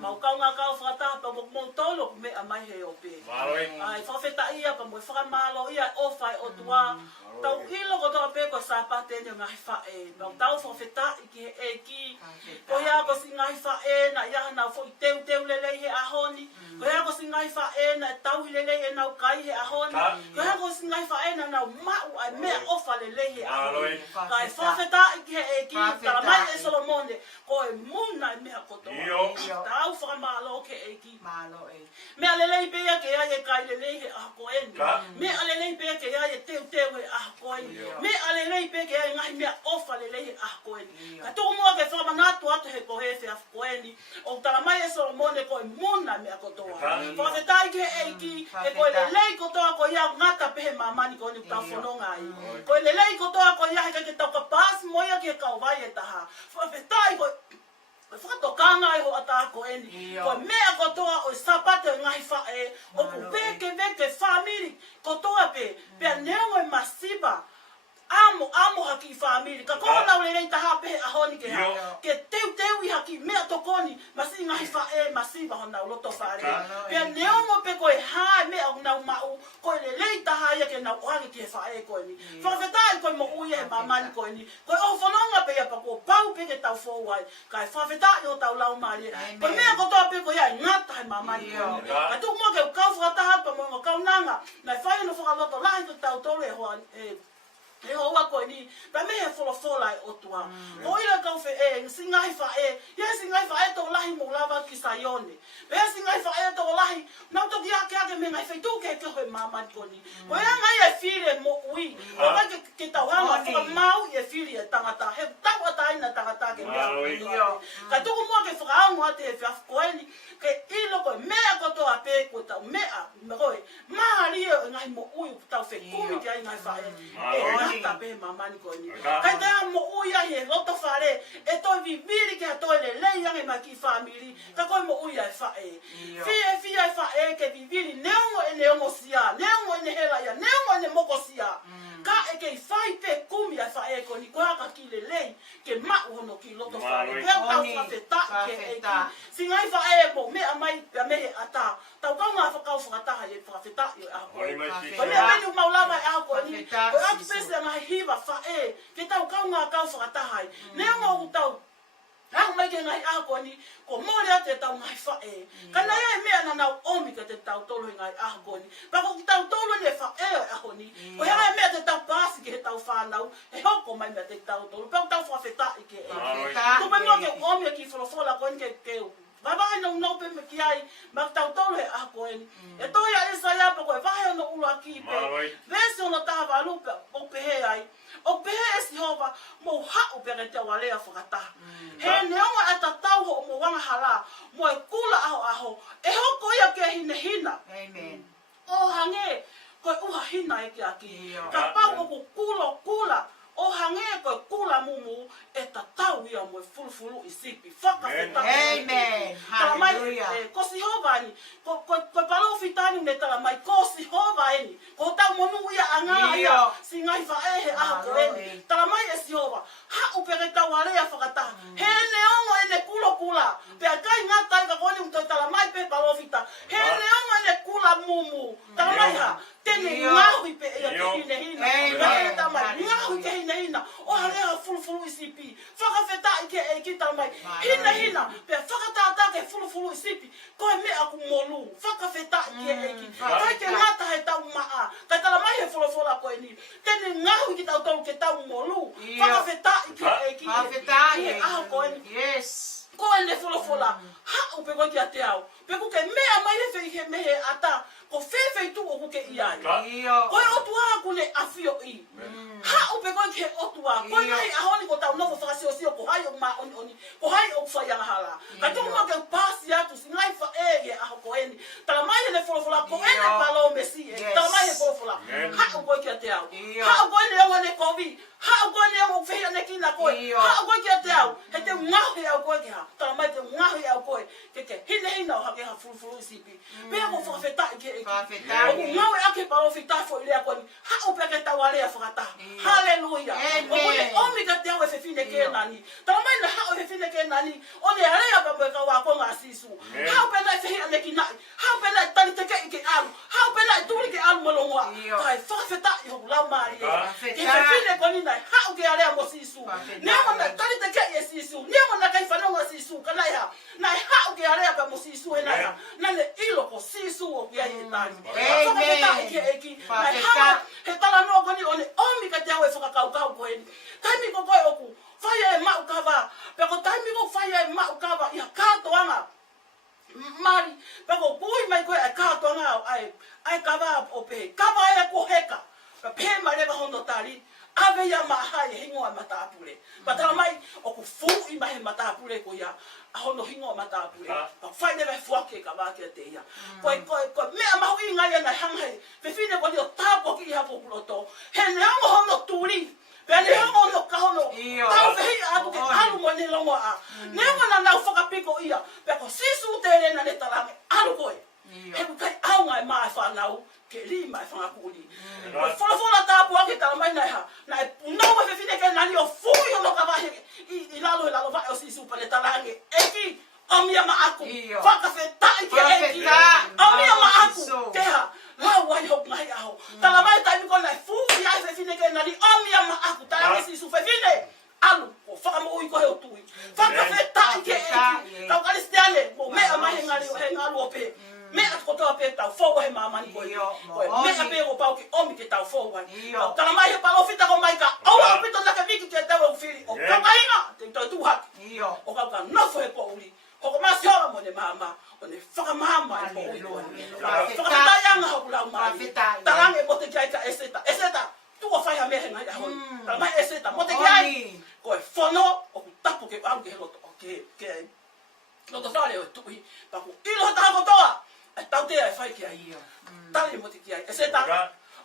Mau kaunga kau whakataha pa mo tolo me a mai he o pe. Ai whawheta ia pa mo whakamalo ia o whai o tua. Tau ilo ko toa pe ko sapate ni ngai whae. Mau tau whawheta i ki he eki. Ko ia ko si ngai whae na ia na fo i teu lelei he ahoni. Ko ia ko si ngai whae na tau hi lelei he nau kai he ahoni. Ko ia ko si ngai whae na nau mau ai mea ofa lelei he ahoni. Kai whawheta i ki he eki. Tara mai e Solomone. Ko e muna i mea kotoa. Tau whakamalo ke eki. Mea lelei pea ke ia e kai lelei he ahko eni. Mea lelei pea ke ia e teu he ahko eni. Mea lelei pea ke ia e ngai mea ofa lelei he ahko eni. Ka tuku mua ke whakamangatu atu he kohe he ahko eni. O tara mai e Solomone ko e muna mea kotoa. Whawhetai ke eki. E ko e lelei kotoa ko ia ngata pehe mamani ko ni tau whanonga ai. Ko e lelei kotoa ko ia he ke tau ka pas moia ke kau vai e taha. Whawhetai ko whakatokanga e ho atako eni. Ko mea kotoa o sapate o ngai whae. O ku veke whamiri kotoa pe. Pea neo e masiba. Amo haki whamiri. Ka kona ule rei taha pehe ahoni ke ha. Ke teu i haki mea tokoni. Masi ngai whae masiba ho nau loto whare. Pea neo mo pe koe hae mea o nau mau. Koe le rei taha ia ke nau ohangi ke whae koe ni. Whawhetai koe mo uia e mamani koe ni. Koe o whanonga pe ia pa ko pau pe ke tau whauai. Kai whawhetai o tau lau maria. Koe mea kotoa pe koe ia ngata he mamani koe ni. Kai tuk mua ke kau whakataha pa mo kau nanga. Nai whai no whakaloto lahi ko tau tolu e hoa e hoa koe ni, pa me he wholofola e otua. Ko ira kau whe e, singai whae, ia singai whae tō lahi mo lava ki SIONE. Pea singai whae tō lahi, nau toki ake me ngai whaitu ke keho e mamani ko ni. Ko ea ngai e whire mo ui, o kai ke tau hanga whakamau i e whire e tangata, he tau ataina tangata ke mea kunia. Ka tuku mua ke whakaangu ate e whiafu koe ni, ke ilo koe mea kotoa pe koe tau mea, me koe, maharia e ngai mo ui tau whe kumi ki ai ngai whae. Ta pe mamani ko ni kai ta mo uia he loto fare e to viviri ke to le lei yang e maki family ka ko mo uia fa e fie fa e ke viviri neongo sia neongo ne hela ya neongo ne moko sia ka e ke fai pe kumi fa e ko ni ko ka ki le lei ke ma hono ki loto fare pe ta fa te ta ke e singai fa e mo me amai me ata tau ka nga fa ka fa ta e fa te ta e a ko le me mau lava e a ko ni ko a pese nga hiva fa e ke tau ka nga ka fa ta hai ne ngo tau Aku mai ke ngai ako ni ko mole te tau ngai fa e. Kana ia me ana nau omi ke te tau tolo ngai ako ni. Pa ko tau tolo le fa e ako ni. Ko ia me te tau pasi ke tau fa nau. E hoko mai me te tau tolo. Pa tau fa feta i ke. Ko pa mo ke omi ki fola ko ni ke Vahevahe no pe me ki ai, ma tau tolu he ako eni. E toi a esa ia pa koe vahe no ulu aki pe. Vese ono Tapaevalu pe o pehe ai. O pehe e si hova mo hau pe te walea whakataha. He neonga e tatau ho mo wanga hala, mo e kula aho. E hoko ia ke hine hina. Amen. O hange, koe uha hina e ki aki. Ka pau o ku kula. O hange koe kula mumu e tatau ia mo e fulufulu i sipi. Whaka whetaka. Amen. Hallelujah. Ko si hova ni. Ko palo fitani ne tala mai. Ko si hova eni. Ko tau monu ia anga ia. Si ngai wha ehe aha ko eni. Tala mai e si hova. Ha upere tau alea whakataha. He neongo ene kula. Pea kai ngata ika koni mtoi tala mai pe palo fita. He neongo ene kula mumu. Tala mai ha. Tene ngahui pe ea ke hina. Amen. Tala mai ngahui ke hina. O halea fulufulu i sipi. Whakawheta i ke e ki tala mai. Hina. Pea whakatata ke fulufulu i sipi. Koe me aku molu. Whakawheta i ke e ki. Kai ke ngata he tau maa. Kai tala mai he fulufula koe ni. Tene ngahui ki tau tolu ke tau molu. Whakawheta i ke e ki. Whakawheta i ke aha koe ni. Yes. Koe ne fulufula. Ha upe koe ki a te au. Pe kuke mea mai he fei he mehe ata. Ko fei tu o kuke iai. Koe otua kune afio i. Ha upe koe ke otua. Koe ngai ahoni ko tau novo whakasio ko hai o ma oni. Ko hai o whaianga hala. Ka tuku mo ke pasi atu si ngai wha e aho ko eni. Tala mai he ne fulufula ko ene palo mesi e. Tala mai he fulufula. Ha u koe ki a te au. Ha u koe ne onga ne kovi. Ha u koe ne onga whea ne kina koe. Ha u koe ki a te au. He te ngahi au koe ki ha. Tala mai te ngahi au koe ke hina o hake ha fulu sipi pe ko fa feta ke Whawheta. o ngawe ake pa o fita fo ile ko ni ha o pe ke tawale a fata haleluya o le omi ka te o fe fine ke nani ta mai na ha o fe fine ke nani o le ale pa ka wa ko ngasisu ha o pe na fe ale ki na ha o pe na tani te ke alu ha o pe na turi ke alu molongwa ai fa feta yo la mari ke fe fine ko ni na ha o ke ale a mo sisu ne mo na tani te ke sisu ne mo na kai fa no sisu kana ya na ha o ke ale pa mo sisu e na le ilo ko sisu o ya ye tani fa feta ke eki na he tala no ko ni o le omi ka te o fa ka ko ni taimi ko ko oku faya e mau kava pe ko taimi ko faya e mau kava ia ka to anga mari pe ko pui mai ko e ka to anga ai kava o pe kava e ko heka pe mare ba hono tari ave ya mahai hingo mata apure patala mai o ku fu I mai mata apure ko ya hono hingo mata apure pa fai ne fu ke kava ke te ya ko me ma hu inga ya na hangai pe fine ko dio tapo ki ha po ploto he ne hono turi Pele hongo no kahono. Tau fehi atu ke alu mo ne longo a. Ne wana na whakapiko ia. Peko sisu tere na ne talange alu koe. He kai au ngai mai whanau ke li mai whangakuri. Whala tapu ake talamai nai ha. Na e punau ma fefine ke nani o fui hono kawahi. I lalo vai o sisu pa ne talange. Eki omia maaku. Whakawhetai ke eki. Omia maaku. Teha. Lau wai hok ngai aho. Talamai taimi ko nai fui ai fefine ke nani omia maaku. Talange sisu fefine. Alu. O whakamoui ko he o tui. Whakawhetai ke eki. Tau karistiane. Mo mea mahi ngari o he ngalu o pe. Me at ko toa pe tau fo he mamani ko me a pe o pau ki omi ke tau fo wa kala mai pa lo fita ko mai ka o pito na ka viki ke tau fili o ka inga te tau tu hat o ka no fo he po uli o ko ma siola mo ne mama o ne fa mama po uli fa ta yang ha kula ma talange mo te kai ka eseta tu o fa ya me he ngai ha kala mai eseta mo te kai ko fono o tapu ke au ke loto ke loto fale o tu pa ko ilo ta ko toa tau te ai fai ki ai tali mo te ki ai eseta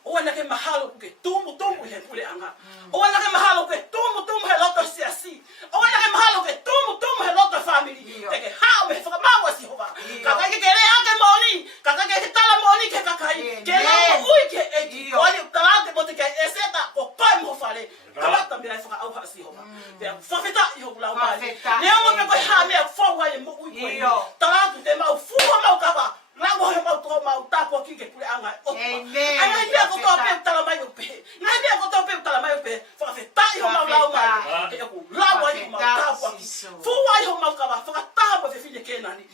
o na ke mahalo ke tumu he pule anga o na ke mahalo ke tumu he loto siasi o na ke mahalo ke tumu he loto family te ke ha me fa ma si hova ka ka ke re ake moni ka ke tala moni ke ka kai ke no ui ke e o ni tala mo te ki eseta ko pai mo fale kala ta me ai fa au ha si hova te fa feta I ho la ma ne o me ko ha me fa wa mo ui ko tala tu te ma fu ma ka ba la mo he mau to mau tapo ki ke pule anga amen ai dia ko to pe tala mai o pe ngai dia ko to pe tala mai o pe fa fe tai ho mau la mai ke ko la mo I mau tapo ki fu ai ho mau ka ba fa tapo fe fine ke nani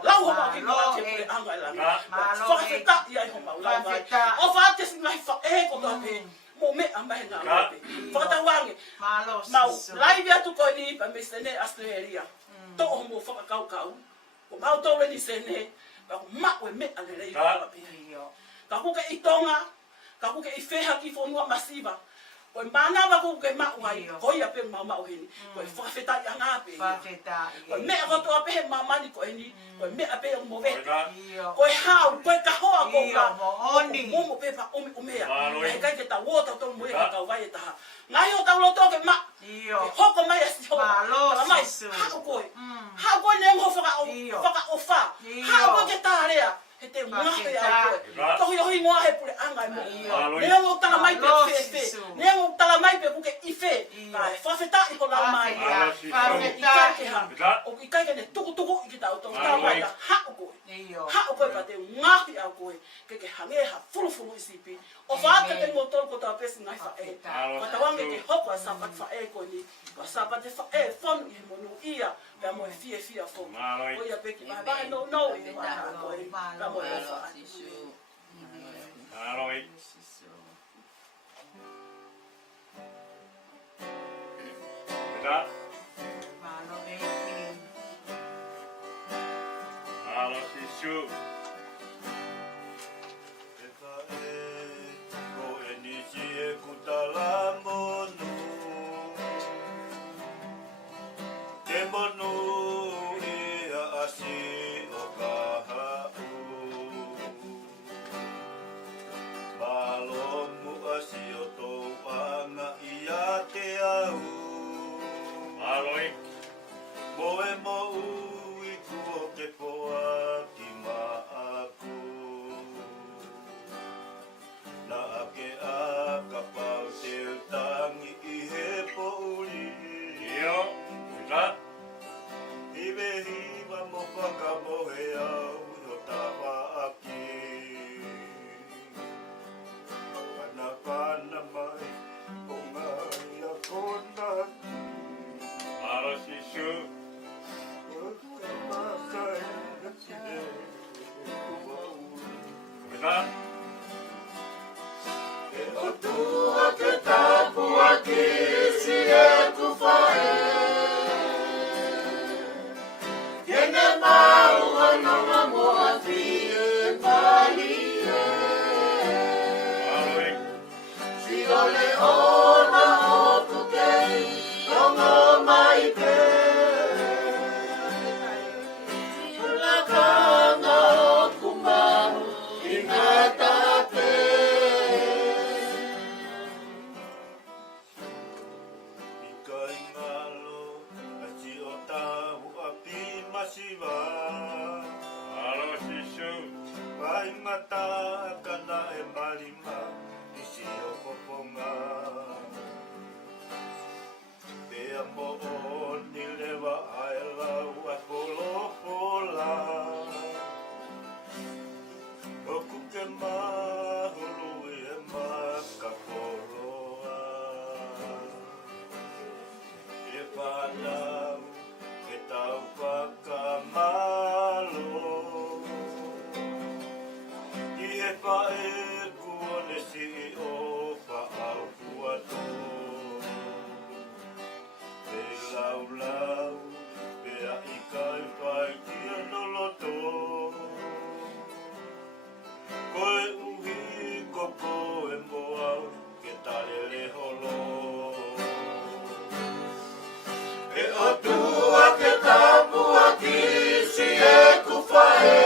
la ho mau ki ma ke pule anga la fa fe ta ai ho mau la mai o fa te ngai fa e ko to pe mo me amai na pe fa ta wange mau lai dia tu ko ni pa me sene Australia to mo fa ka ka ko mau to le ni sene ka ma we me ale le ka pe ka ku ke itonga ka ku ke ifeha ki fo no masiva ko mana ba ku ke ma wai ko ia pe mama o heni ko fa feta ya nga pe ko me ko to pe mama ni ko ni ko me ape mo ve ko ha ko ka ho ko ka mo pe pa o me ya ka ke ta wo to mo ya ka vai ta ngai o ta lo to ke ma ho ko mai si ho ta mai ha ko ne mo fa o fa ha ko ke ta rea he te mga ya ko yo hi ngoa he pule anga mo ne mo tala mai pe fe ne mo tala mai pe buke ife fa feta I ko la mai fa feta o ki kai ne tuku ki ta o to ta mai ha ko pa te nga ya ko ke hange ha fulu isipi o fa te mo to ko ta pe singa fa e pa ta wange ke hoko sa pa fa e ko ni sa pa te fa e fon I mo no ia pe mo fie fo o ia pe ki ba no Saloni. Mitä? Alo sisu. Ko enisi e kutala monu. Te monu ia asi o kahau. Malomu asi o tou anga ia te au. Saloni. Moe mo ui O tua ke tapu aki si e kufae Kene mau anonga moa fi e pali Si ole ona o kukei Tongo mai pe Ula kanga o kumau Ingata pe Ika ingalo Aci o tahu api masiwa Alo sisu Vai mata kana e malima Isi o poponga Pea mo o ni lewa ae lau a polo pola O kuke mahulu e makapoloa E whanau e tau whakamalo I he whae kuone si o whaau kuato Pe lau lau, pea i kai whai kia noloto Koe uhi koko e moau ke tare le holo E o tua ke tapu aki si e kufae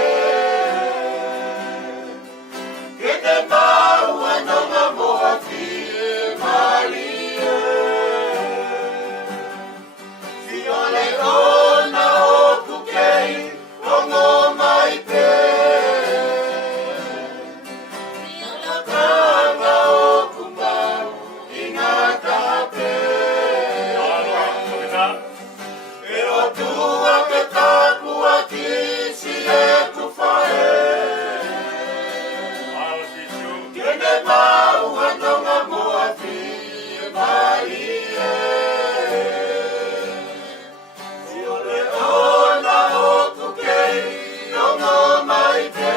Ke te mau anonga moa fi e mali Si ole ona o kukei Tongo mai pe Ula kanga o kumbau Ingata pe E o tua ke tapu aki si e kufae Kene mau anonga moa fi e mali Si ole ona o kukei Tongo mai te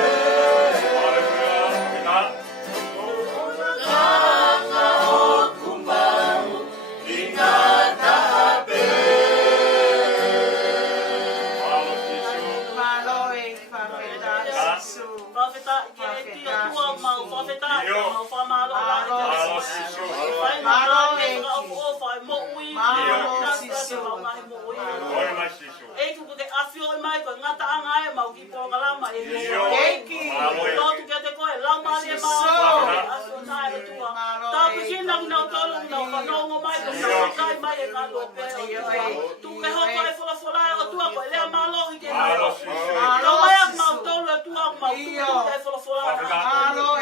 Kanga o kumbau Ingata pe Maloe, whawheta, sisu. Whawheta ke tia tua mau whawheta mau whamalo Malo sisu. Malo sisu. E tu ke afio mai ko ngata anga e mau ki po kalama e Taki. no tu ke te ko e lau mali e mau afio na e tua ta pikina na tolo na ka no ngo mai ko kai mai e ka lo pe tu ke ho ko e fola fola e tua ko le malo i ke no mai mau tolo tua mau tu e fola fola Malo e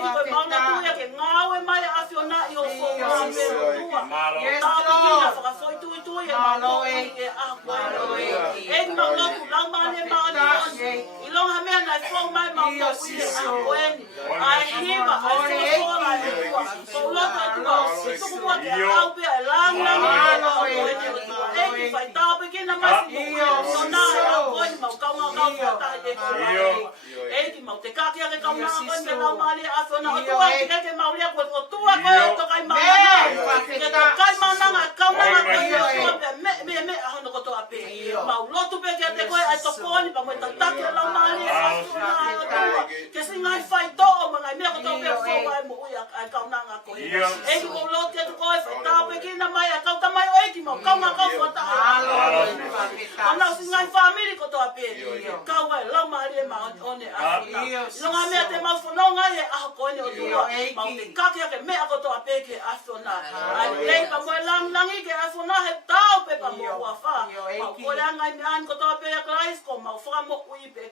tu ko mau na tu e ke ngau e mai afio na i o fo pe tua ta pikina fa foi tu e malo e a ko e mau lo tu lau mali e mau i lo ha me na fo mai mau ko i a ko e ai hiva ai fola e tua so lo tu tu mo ke au pe lang lang e ki fai ta pikina mai no na ko i mau ka ngau ta e ki mau te ka ke ka na ko me lau mali a so na tua ke mau le ko tua ko to kai mai ke to kai mana ka na me a no ko to ape mau lo tu pe ke te ko ai to ko ni pa mo ta ke lau mali a so na ke singa fai to mo ngai me ko to pe fo ai mo ia ai ka na nga ko e ki ko lo te ko e ta pe ki na mai ka ta mai o e ki mo ka ma ka fo ta ana singa family ko to ape ka wa lau mali e ma one a lo nga me te ma fo no nga e a ko ni o tu ma te ka ke me ko to ape ke a so na ai le pa mo lang i ke a so na he ta pe pa mo wa fa ma ko la nga mi an ko to ape Christ ko ma fa mo ui pe